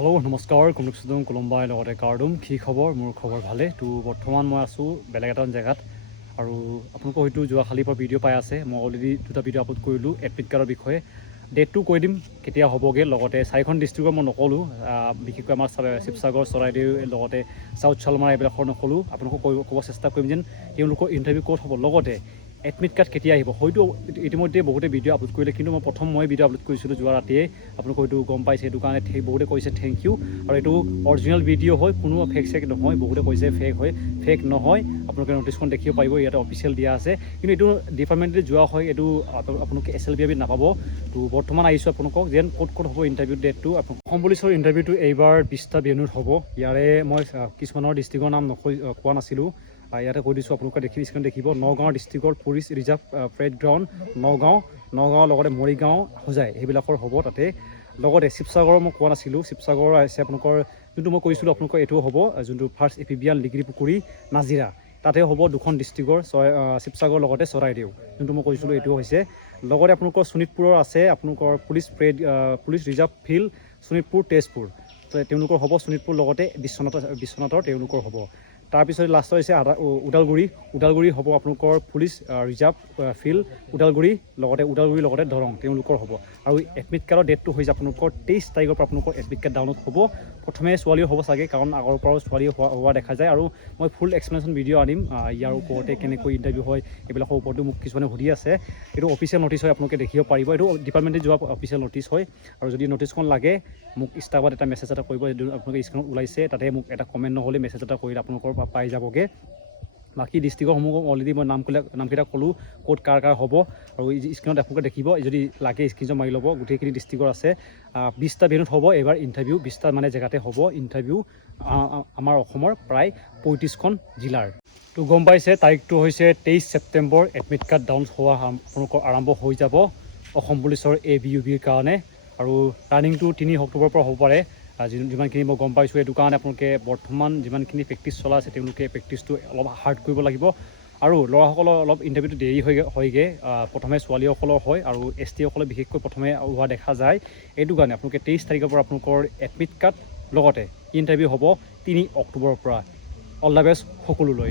hello' নমস্কাৰ কুমুকচুদম কোলম্বাই লগতে কাৰ্ডুম কি খবৰ মোৰ খবৰ ভালে তো বৰ্তমান মই আছোঁ বেলেগ এটা জেগাত আৰু আপোনালোকৰ হয়তো যোৱাকালিৰ পৰা ভিডিঅ' পাই আছে মই অলৰেডি দুটা ভিডিঅ' আপলোড কৰিলোঁ এডমিট কাৰ্ডৰ বিষয়ে ডেটটো কৈ দিম কেতিয়া হ'বগৈ লগতে 4খন ডিষ্ট্ৰিক্টৰ মই নক'লোঁ বিশেষকৈ আমাৰ শিৱসাগৰ চৰাইদেউ লগতে চাউথ চালমাৰা এইবিলাকৰ নক'লোঁ আপোনালোকক ক'ব চেষ্টা কৰিম যেন তেওঁলোকৰ ইণ্টাৰভিউ ক'ত হ'ব লগতে এডমিট কাৰ্ড কেতিয়া আহিব হয়তো ইতিমধ্যে বহুতে ভিডিঅ' আপলোড কৰিলে কিন্তু মই ভিডিঅ' আপলোড কৰিছিলোঁ যোৱা ৰাতিয়ে আপোনালোকে হয়তো গম পাইছে সেইটো কাৰণে বহুতে কৈছে থেংক ইউ আৰু এইটো অৰিজিনেল ভিডিঅ' হয় কোনো ফেক নহয় বহুতে কৈছে ফেক হয় ফেক নহয় আপোনালোকে ন'টিছখন দেখিব পাৰিব ইয়াতে অফিচিয়েল দিয়া আছে কিন্তু এইটো ডিপাৰ্টমেণ্টে যোৱা হয় এইটো আপোনালোকে SLBB নাপাব তো বৰ্তমান আহিছোঁ আপোনালোকক যেন ক'ত হ'ব ইণ্টাৰভিউ ডেটটো অসম পুলিচৰ ইণ্টাৰভিউটো এইবাৰ 20টা ভেন্যুত হ'ব ইয়াৰে মই কিছুমানৰ ডিষ্ট্ৰিক্টৰ নাম কোৱা নাছিলোঁ ইয়াতে কৈ দিছোঁ আপোনালোকে স্ক্ৰীণ দেখিব নগাঁও ডিষ্ট্ৰিক্টৰ police reserve parade ground Nagaon লগতে মৰিগাঁও হোজাই সেইবিলাকৰ হ'ব তাতে লগতে শিৱসাগৰৰ মই কোৱা নাছিলোঁ শিৱসাগৰ আছে আপোনালোকৰ যোনটো মই কৈছিলোঁ আপোনালোকৰ এইটো হ'ব যোনটো ফাৰ্ষ্ট এপিবিয়ান লিগিৰি পুখুৰী নাজিৰা তাতে হ'ব দুখন ডিষ্ট্ৰিক্টৰ শিৱসাগৰ লগতে চৰাইদেউ যোনটো মই কৈছিলোঁ এইটো হৈছে লগতে আপোনালোকৰ শোণিতপুৰৰ আছে আপোনালোকৰ police reserve field Sonitpur Tezpur তেওঁলোকৰ হ'ব শোণিতপুৰ লগতে বিশ্বনাথৰ তেওঁলোকৰ হ'ব তাৰপিছত লাষ্টত হৈছে ওদালগুৰি হ'ব আপোনালোকৰ পুলিচ ৰিজাৰ্ভ ফিল্ড ওদালগুৰি লগতে দৰং তেওঁলোকৰ হ'ব আৰু এডমিট কাৰ্ডৰ ডেটটো হৈছে আপোনালোকৰ 23 তাৰিখৰ পৰা আপোনালোকৰ এডমিট কাৰ্ড ডাউনলোড হ'ব প্ৰথমে ছোৱালীও হ'ব চাগে কাৰণ আগৰ পৰাও ছোৱালী হোৱা দেখা যায় আৰু মই ফুল এক্সপ্লেনেশ্যন ভিডিঅ' আনিম ইয়াৰ ওপৰতে কেনেকৈ ইণ্টাৰভিউ হয় এইবিলাকৰ ওপৰতো মোক কিছুমানে সুধি আছে এইটো অফিচিয়েল ন'টিছ হয় আপোনালোকে দেখিব পাৰিব এইটো ডিপাৰ্টমেণ্টে যোৱা অফিচিয়েল ন'টিছ হয় আৰু যদি ন'টিছখন লাগে মোক ইনষ্টাগ্ৰামত এটা মেছেজ এটা কৰিব আপোনালোকে স্ক্ৰীণত ওলাইছে তাতে মোক এটা কমেণ্ট নহ'লে মেছেজ এটা কৰিলে আপোনালোকৰ পাই যাবগৈ বাকী ডিষ্ট্ৰিক্টসমূহ অলৰেডি মই নামকেইটা ক'লোঁ ক'ত কাৰ হ'ব আৰু স্ক্ৰীণত আপোনালোকে দেখিব যদি লাগে স্ক্ৰীণশ্বট মাৰি ল'ব গোটেইখিনি ডিষ্ট্ৰিক্টৰ আছে 20টা ভেন্যুত হ'ব এইবাৰ ইণ্টাৰভিউ 20টা মানে জেগাতে হ'ব ইণ্টাৰভিউ আমাৰ অসমৰ প্ৰায় 35খন জিলাৰ তো গম পাইছে তাৰিখটো হৈছে 23 ছেপ্টেম্বৰ এডমিট কাৰ্ড ডাউনলোড হোৱা আপোনালোকৰ আৰম্ভ হৈ যাব অসম পুলিচৰ ABUBৰ কাৰণে আৰু ৰানিংটো 3 অক্টোবৰৰ পৰা হ'ব পাৰে যিমানখিনি মই গম পাইছোঁ এইটো কাৰণে আপোনালোকে বৰ্তমান যিমানখিনি প্ৰেক্টিছ চলাই আছে তেওঁলোকে প্ৰেক্টিছটো অলপ হাৰ্ড কৰিব লাগিব আৰু ল'ৰাসকলৰ অলপ ইণ্টাৰভিউটো দেৰি হয়গৈ প্ৰথমে ছোৱালীসকলৰ হয় আৰু ST সকলে বিশেষকৈ প্ৰথমে হোৱা দেখা যায় এইটো কাৰণে আপোনালোকে 23 তাৰিখৰ পৰা আপোনালোকৰ এডমিট কাৰ্ড লগতে ইণ্টাৰভিউ হ'ব 3 অক্টোবৰৰ পৰা অল দ্য বেষ্ট সকলোলৈ